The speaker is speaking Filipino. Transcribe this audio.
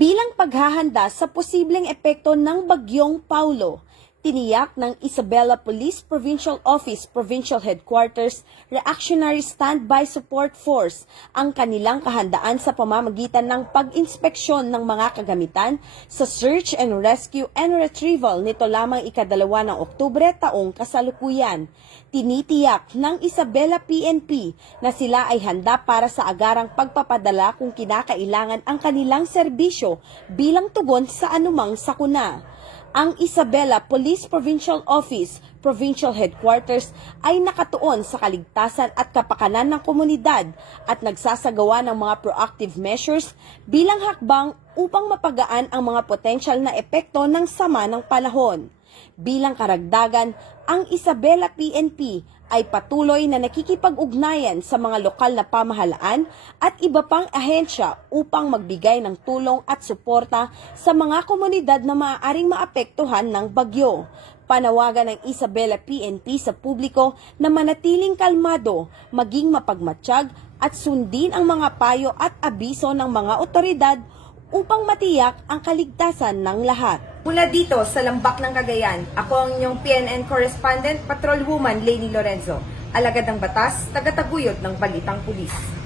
Bilang paghahanda sa posibleng epekto ng Bagyong Paulo, tiniyak ng Isabela Police Provincial Office Provincial Headquarters Reactionary Standby Support Force ang kanilang kahandaan sa pamamagitan ng pag-inspeksyon ng mga kagamitan sa Search and Rescue and Retrieval nito lamang ika-2 ng Oktubre taong kasalukuyan. Tinitiyak ng Isabela PNP na sila ay handa para sa agarang pagpapadala kung kinakailangan ang kanilang serbisyo bilang tugon sa anumang sakuna. Ang Isabela Police Provincial Office Provincial Headquarters ay nakatuon sa kaligtasan at kapakanan ng komunidad at nagsasagawa ng mga proactive measures bilang hakbang upang mapagaan ang mga potensyal na epekto ng sama ng panahon. Bilang karagdagan, ang Isabela PNP ay patuloy na nakikipag-ugnayan sa mga lokal na pamahalaan at iba pang ahensya upang magbigay ng tulong at suporta sa mga komunidad na maaaring maapektuhan ng bagyo. Panawagan ng Isabela PNP sa publiko na manatiling kalmado, maging mapagmatsyag at sundin ang mga payo at abiso ng mga otoridad upang matiyak ang kaligtasan ng lahat. Mula dito sa Lambak ng Cagayan, ako ang inyong PNN correspondent, Patrolwoman Lainey Lorenzo, alagad ng batas, tagataguyod ng Balitang Pulis.